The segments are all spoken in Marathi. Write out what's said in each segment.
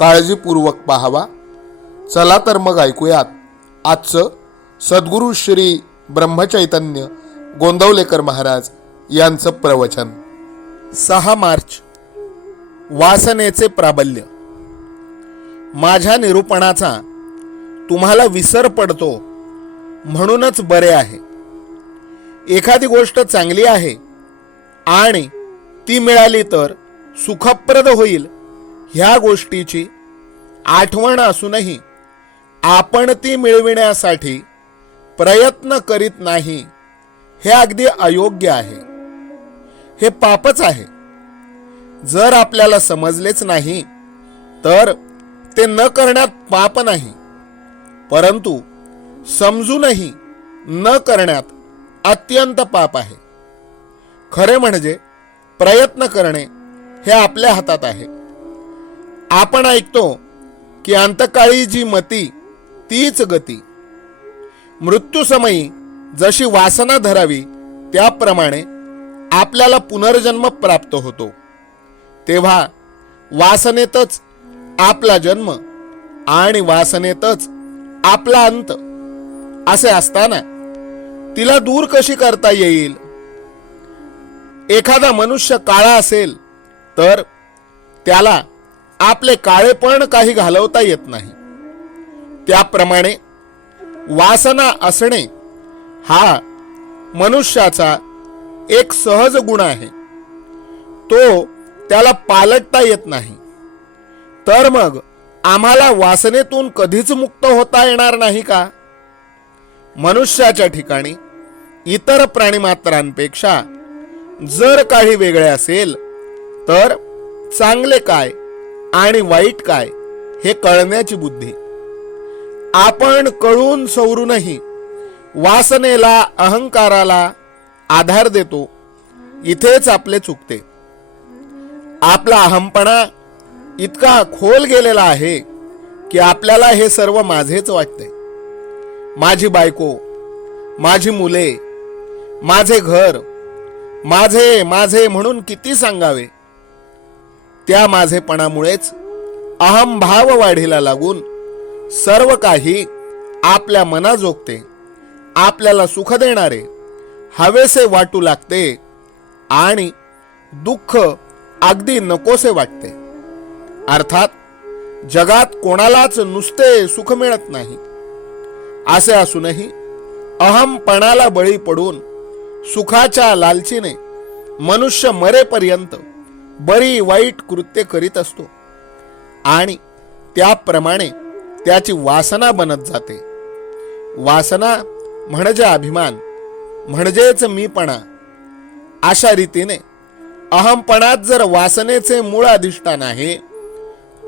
काळजीपूर्वक पाहावा. चला तर मग ऐकूयात. आजचं सद्गुरू श्री ब्रह्मचैतन्य गोंदवलेकर महाराज यांचं प्रवचन. सहा मार्च. वासनेचे प्राबल्य. माझ्या निरूपणाचा तुम्हाला विसर पडतो म्हणूनच बरे आहे. एखादी गोष्ट चांगली आहे आणि ती मिळाली तर सुखप्रद होईल ह्या गोष्टीची आठवण असूनही आपण ती मिळविण्यासाठी प्रयत्न करीत नाही हे अगदी अयोग्य आहे. हे पापच आहे. जर आपल्याला समजलेच नाही तर ते न करण्यात पाप नाही परंतु समजूनही न करण्यात अत्यंत पाप आहे. खरे म्हणजे प्रयत्न करणे हे आपल्या हातात आहे. आपण ऐकतो की अंतकाळी जी मती तीच गती. मृत्यूसमयी जशी वासना धरावी त्याप्रमाणे आपल्याला पुनर्जन्म प्राप्त होतो. तेव्हा वासनेतच आपला जन्म आणि वासनेतच आपला अंत असे असताना तिला दूर कशी करता येईल? एखादा मनुष्य काळा असेल तर त्याला आपले काळेपण काही घालवता येत नाही. त्याप्रमाणे वासना असणे हा मनुष्याचा एक सहज गुण आहे. तो त्याला पालटता येत नाही. तर मग आम्हाला वासनेतून कधीच मुक्त होता येणार नाही का? मनुष्याच्या ठिकाणी इतर प्राणीमात्रांपेक्षा जर काही वेगळे असेल तर चांगले काय? आणि वाईट काय हे कळण्याची बुद्धी. आपण कळून सवरूनही वासनेला अहंकाराला आधार देतो इथेच आपले चुकते. आपला अहमपणा इतका खोल गेलेला आहे की आपल्याला हे सर्व माझेच वाटते. माझी बायको माझी मुले माझे घर माझे माझे म्हणून किती सांगावे? त्या माझेपणामुळेच अहमभाव वाढीला लागून सर्व काही आपल्या मनाजोगते आपल्याला सुख देणारे हवेसे वाटू लागते आणि दुःख अगदी नकोसे वाटते. अर्थात जगात कोणालाच नुसते सुख मिळत नाही. असे असूनही अहमपणाला बळी पडून सुखाच्या लालचीने मनुष्य मरेपर्यंत बरी वाईट कृत्य करीत असतो. आणि त्याप्रमाणे त्याची वासना बनत जाते. वासना म्हणजे अभिमान म्हणजेच मीपणा. अशा रीतीने अहमपणात जर वासनेचे मूळ अधिष्ठान आहे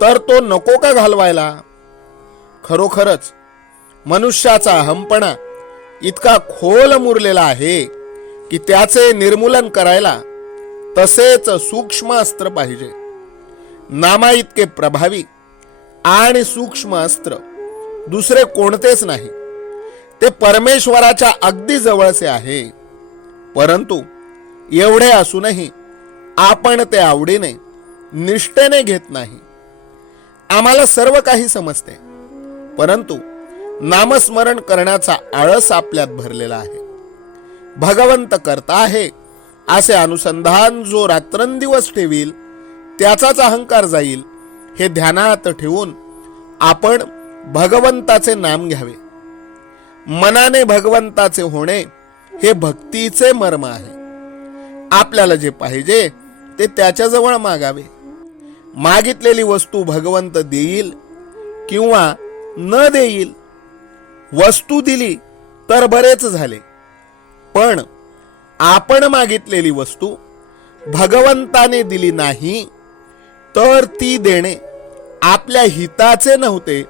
तर तो नको का घालवायला? खरोखरच मनुष्याचा अहमपणा इतका खोल मुरलेला आहे की त्याचे निर्मूलन करायला तसेच सूक्ष्म अस्त्र पाहिजे. नामा इतके प्रभावी आणि सूक्ष्म अस्त्र दुसरे कोणतेच नाही. ते परमेश्वराच्या अगदी जवळचे आहे. परंतु एवढे असूनही आपण ते आवडीने निष्ठेने घेत नाही. आम्हाला सर्व काही समजते. परंतु नामस्मरण करण्याचा आळस आपल्यात भरलेला आहे. भगवंत करता आहे असे अनुसंधान जो रात्रंदिवस ठेवील त्याचाच अहंकार जाईल हे ध्यानात ठेवून आपण भगवंताचे नाम घ्यावे. मनाने भगवंताचे होणे हे भक्तीचे मर्म आहे. आपल्याला जे पाहिजे ते त्याच्याजवळ मागावे. मागितलेली वस्तू भगवंत देईल किंवा न देईल वस्तू दिली तर बरेच झाले. पण आपण मागितलेली वस्तू भगवंताने दिली नाही तर ती देणे आपल्या हिताचे नव्हते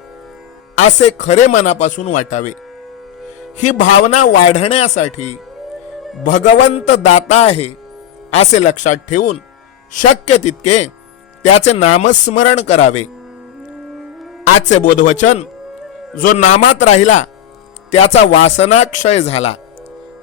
असे खरे मनापासून वाटावे. ही भावना वाढण्यासाठी भगवंत दाता आहे असे लक्षात ठेवून शक्य तितके त्याचे नामस्मरण करावे. आजचे बोधवचन जो नामात राहिला त्याचा वासनाक्षय झाला.